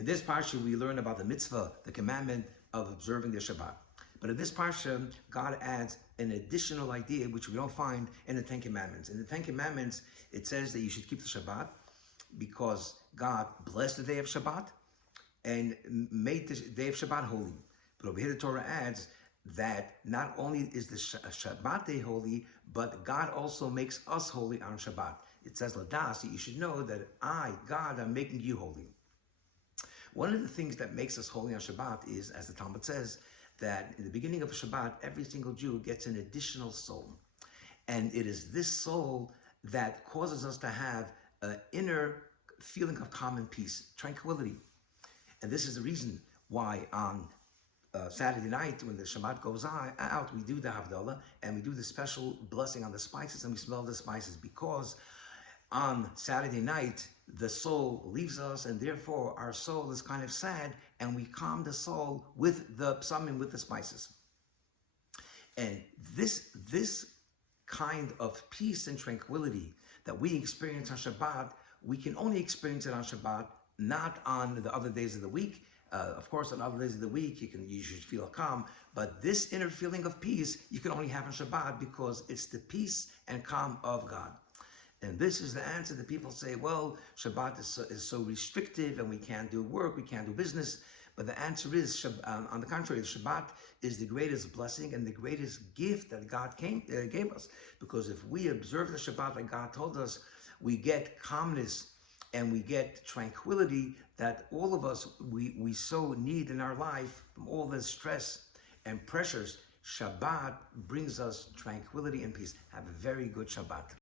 In this parsha, we learn about the mitzvah, the commandment of observing the Shabbat. But in this parsha, God adds an additional idea which we don't find in the Ten Commandments. In the Ten Commandments, it says that you should keep the Shabbat because God blessed the day of Shabbat and made the day of Shabbat holy. But over here, the Torah adds that not only is the Shabbat day holy, but God also makes us holy on Shabbat. It says, Ladas, you should know that I, God, am making you holy. One of the things that makes us holy on Shabbat is, as the Talmud says, that in the beginning of Shabbat, every single Jew gets an additional soul. And it is this soul that causes us to have an inner feeling of calm and peace, tranquility. And this is the reason why on Saturday night, when the Shabbat goes out, we do the Havdalah and we do the special blessing on the spices and we smell the spices, because on Saturday night, the soul leaves us, and therefore our soul is kind of sad, and we calm the soul with the psalmim, with the spices. And this kind of peace and tranquility that we experience on Shabbat, we can only experience it on Shabbat, not on the other days of the week. Of course, on other days of the week, you should feel calm, but this inner feeling of peace you can only have on Shabbat because it's the peace and calm of God. And this is the answer that people say, well, Shabbat is so restrictive and we can't do work, we can't do business. But the answer is, on the contrary, Shabbat is the greatest blessing and the greatest gift that God gave us. Because if we observe the Shabbat like God told us, we get calmness and we get tranquility that all of us, we so need in our life from all this stress and pressures. Shabbat brings us tranquility and peace. Have a very good Shabbat.